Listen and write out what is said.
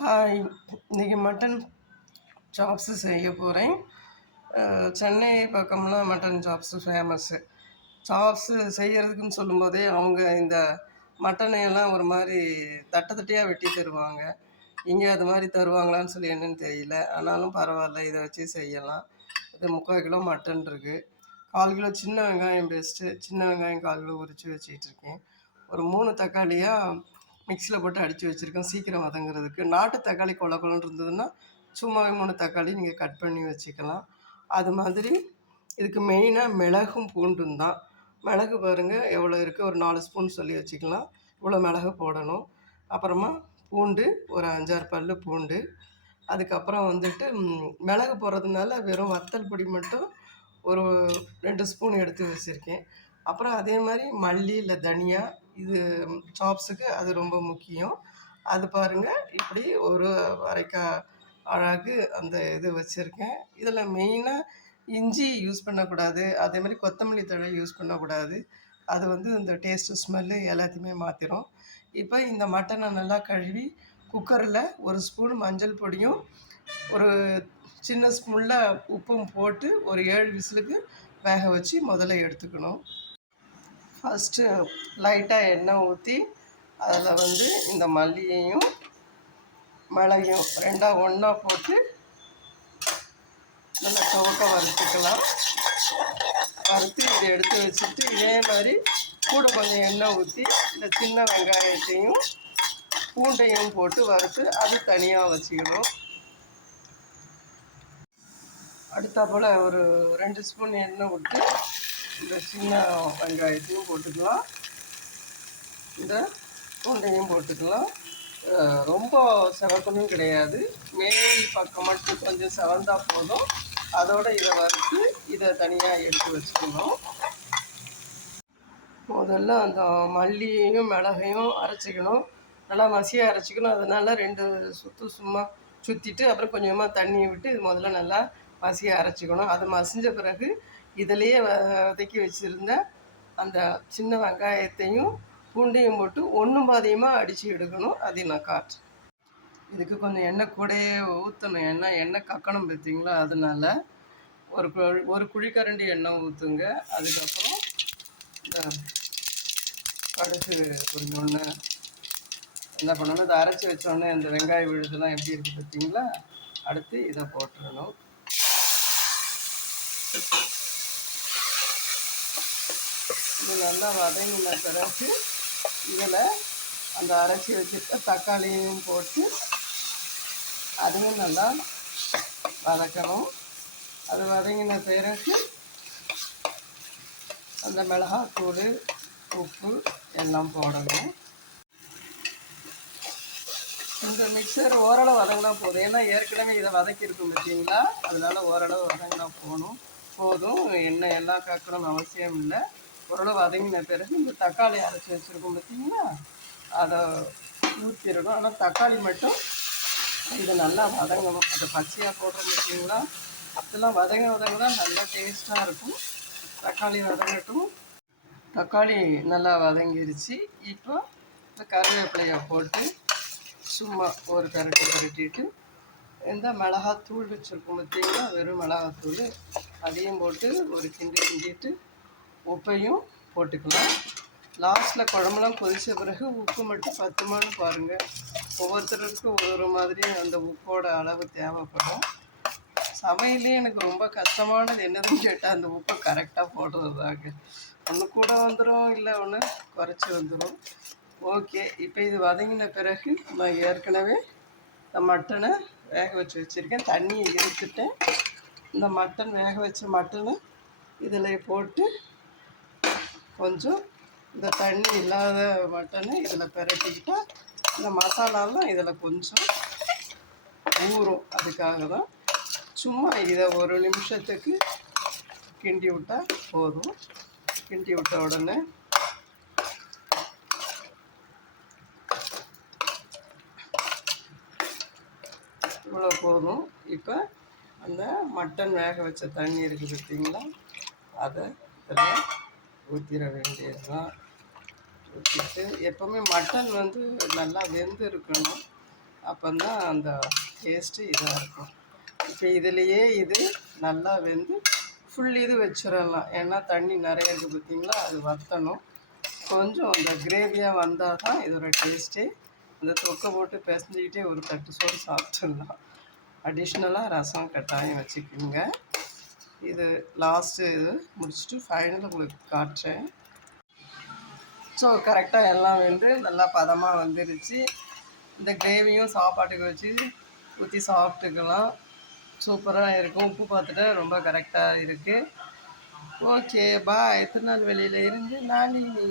Hi இன்றைக்கி mutton chops செய்ய போகிறேன் சென்னை பக்கம்லாம் மட்டன் சாப்ஸு ஃபேமஸ்ஸு சாப்ஸு செய்கிறதுக்குன்னு சொல்லும்போதே அவங்க இந்த மட்டனை எல்லாம் ஒரு மாதிரி தட்டை தட்டையாக வெட்டி தருவாங்க. இங்கே அது மாதிரி தருவாங்களான்னு சொல்லி என்னன்னு தெரியல. ஆனாலும் பரவாயில்ல இதை வச்சு செய்யலாம். இது முக்கால் கிலோ மட்டன் இருக்குது கால் கிலோ சின்ன வெங்காயம் பெஸ்ட்டு சின்ன வெங்காயம் கால் கிலோ உரித்து வச்சுக்கிட்டு இருக்கேன். ஒரு மூணு தக்காளியாக மிக்சியில் போட்டு அடித்து வச்சுருக்கேன். சீக்கிரம் வதங்குறதுக்கு. நாட்டு தக்காளி கொல கொலன்னு இருந்ததுன்னா சும்மாவே மூணு தக்காளி நீங்கள் கட் பண்ணி வச்சுக்கலாம். அது மாதிரி இதுக்கு மெயினாக மிளகும் பூண்டும் தான். மிளகு பாருங்கள் எவ்வளோ இருக்குது ஒரு நாலு ஸ்பூன் சொல்லி வச்சுக்கலாம். இவ்வளோ மிளகு போடணும். அப்புறமா பூண்டு ஒரு அஞ்சாறு பல் பூண்டு. அதுக்கப்புறம் வந்துட்டு மிளகு போடுறதுனால வெறும் வத்தல் பொடி மட்டும் ஒரு ரெண்டு ஸ்பூன் எடுத்து வச்சுருக்கேன். அப்புறம் அதே மாதிரி மல்லி இல்லை தனியா இது சாப்ஸுக்கு அது ரொம்ப முக்கியம். அது பாருங்கள் இப்படி ஒரு வரைக்காய் அழகு அந்த இது வச்சுருக்கேன். இதில் மெயினாக இஞ்சி யூஸ் பண்ணக்கூடாது. அதே மாதிரி கொத்தமல்லி தழை யூஸ் பண்ணக்கூடாது. அது வந்து இந்த டேஸ்ட்டு ஸ்மெல்லு எல்லாத்தையுமே மாற்றிடும் இப்போ இந்த மட்டனை நல்லா கழுவி குக்கரில் ஒரு ஸ்பூன் மஞ்சள் பொடியும் ஒரு சின்ன ஸ்பூனில் உப்பும் போட்டு ஒரு ஏழு விசிலுக்கு வேக வச்சு முதல்ல எடுத்துக்கணும். ஃபஸ்ட்டு லைட்டாக எண்ணெய் ஊற்றி அதில் வந்து இந்த மல்லியையும் மிளகையும் ரெண்டாக ஒன்றா போட்டு நல்லா துவக்க வறுத்துக்கலாம். வறுத்து இதை எடுத்து வச்சுட்டு இதே மாதிரி கூட கொஞ்சம் எண்ணெய் ஊற்றி இந்த சின்ன வெங்காயத்தையும் பூண்டையும் போட்டு வறுத்து அது தனியாக வச்சுக்கணும். அடுத்த போல் ஒரு ரெண்டு ஸ்பூன் எண்ணெய் விட்டு இந்த சின்ன வெங்காயத்தையும் போட்டுக்கலாம். இந்த பூண்டையும் போட்டுக்கலாம். ரொம்ப செவக்கணும் கிடையாது. மேல் பக்கம் மட்டும் கொஞ்சம் சிறந்தால் போதும். அதோட இதை வறுத்து இதை தனியாக எடுத்து வச்சுக்கணும். முதல்ல அந்த மல்லியையும் மிளகையும் அரைச்சிக்கணும். நல்லா மசியாக அரைச்சிக்கணும். அதனால ரெண்டு சுற்று சும்மா சுற்றிட்டு அப்புறம் கொஞ்சமாக தண்ணியை விட்டு இது முதல்ல நல்லா மசியாக அரைச்சிக்கணும். அது மசிஞ்ச பிறகு இதிலேயே வ- வதக்கி வச்சுருந்த அந்த சின்ன வெங்காயத்தையும் பூண்டையும் போட்டு ஒன்றும் பாதியமாக அடித்து எடுக்கணும். அதையும் நான் காட்டுறேன். இதுக்கு கொஞ்சம் எண்ணெய் கூடையே ஊற்றணும் எண்ணெய் எண்ணெய் கக்கணும் பார்த்தீங்களா? அதனால ஒரு கு- ஒரு குழிக்கரண்டி எண்ணெய் ஊற்றுங்க அதுக்கப்புறம் இந்த கடுகு கொஞ்சோன்னு என்ன பண்ணணும்? இதை அரைச்சி வச்சோடனே இந்த வெங்காய விழுதுலாம் எப்படி இருக்குது பார்த்தீங்களா? அடுத்து இதை போட்டுடணும் இது நல்லா வதங்கின பிறகு இதில் அந்த அரைச்சி வச்சுருக்க தக்காளியும் போட்டு அதுவும் நல்லா வதக்கணும். அது வதங்கின பிறகு அந்த மிளகாத்தூள் உப்பு எல்லாம் போடணும். இந்த மிக்சர் ஓரளவு வதங்கினா போதும். ஏன்னா ஏற்கனவே இதை வதக்கியிருக்கும் பார்த்தீங்களா? அதனால் ஓரளவு வதங்கினா போகணும் போதும். எண்ணெய் எல்லாம் கக்கணும்னு அவசியம் இல்லை. ஓரளவு வதங்கின பிறகு இந்த தக்காளி அரைச்சி வச்சுருக்கோம் பார்த்தீங்களா அதை ஊற்றிடணும் ஆனால் தக்காளி மட்டும் இது நல்லா வதங்கணும். அதை பச்சையாக போடுறோம் பார்த்தீங்களா இதெல்லாம் வதங்க வதங்க தான் நல்லா டேஸ்ட்டாக இருக்கும். தக்காளி வதங்கட்டும். தக்காளி நல்லா வதங்கிருச்சு. இப்போ இந்த கருவேப்பிலையை போட்டு சும்மா ஒரு கரட்டி கரட்டிட்டு இந்த மிளகாத்தூள் வச்சுருக்கோம் பார்த்தீங்களா வெறும் மிளகாத்தூள். அதையும் போட்டு ஒரு கிண்டி கிண்டிட்டு உப்பையும் போட்டுக்கலாம். லாஸ்ட்டில் குழம்புலாம் கொதித்த பிறகு உப்பு மட்டும் பத்துமான்னு பாருங்கள் ஒவ்வொருத்தருக்கும் ஒரு மாதிரி அந்த உப்போட அளவு தேவைப்படும். சமையலே எனக்கு ரொம்ப கஷ்டமானது என்னதுன்னு கேட்டால் அந்த உப்பை கரெக்டாக போடுறதாங்க ஒன்று கூட வந்துடும் இல்லை ஒன்று குறைச்சி வந்துடும் ஓகே இப்போ இது வதங்கின பிறகு நான் ஏற்கனவே இந்த மட்டனை வேக வச்சு வச்சுருக்கேன். தண்ணியை இருத்துட்டேன் இந்த மட்டன் வேக வச்ச மட்டனை இதில் போட்டு கொஞ்சம் இந்த தண்ணி இல்லாத மட்டனை இதில் பெரட்டிக்கிட்டால் இந்த மசாலாலாம் இதில் கொஞ்சம் ஊறும். அதுக்காக தான் சும்மா இதை ஒரு நிமிஷத்துக்கு கிண்டி விட்டால் போதும். கிண்டி விட்ட உடனே இவ்வளோ போதும். இப்போ அந்த மட்டன் வேக வச்ச தண்ணி இருக்குது பார்த்தீங்களா அதை இதில் ஊற்றிட வேண்டியது தான் ஊற்றிட்டு எப்போவுமே மட்டன் வந்து நல்லா வெந்து இருக்கணும் அப்போந்தான் அந்த டேஸ்ட்டு இதாக இருக்கும். இப்போ இதுலேயே இது நல்லா வெந்து ஃபுல் இது வச்சிடலாம் ஏன்னா தண்ணி நிறைய இருக்குது பார்த்திங்களா அது வற்றணும் கொஞ்சம் அந்த கிரேவியாக வந்தால் தான் இதோட டேஸ்ட்டே அந்த தொக்கை போட்டு பிசைஞ்சிக்கிட்டே ஒரு தட்டு சோறு சாப்பிட்டுடலாம். அடிஷ்னலாக ரசம் கட்டாயம் வச்சுக்கோங்க. இது லாஸ்ட்டு இது முடிச்சுட்டு ஃபைனல் உங்களுக்கு காட்டுறேன். ஸோ கரெக்டாக எல்லாம் வந்து நல்லா பதமாக வந்துருச்சு. இந்த கிரேவியும் சாப்பாட்டுக்கு வச்சு ஊற்றி சாப்பிட்டுக்கலாம். சூப்பராக இருக்கும். உப்பு பார்த்துட்டு ரொம்ப கரெக்டாக இருக்குது ஓகே பாய் திருநெல்வேலியில் இருந்து நாளினி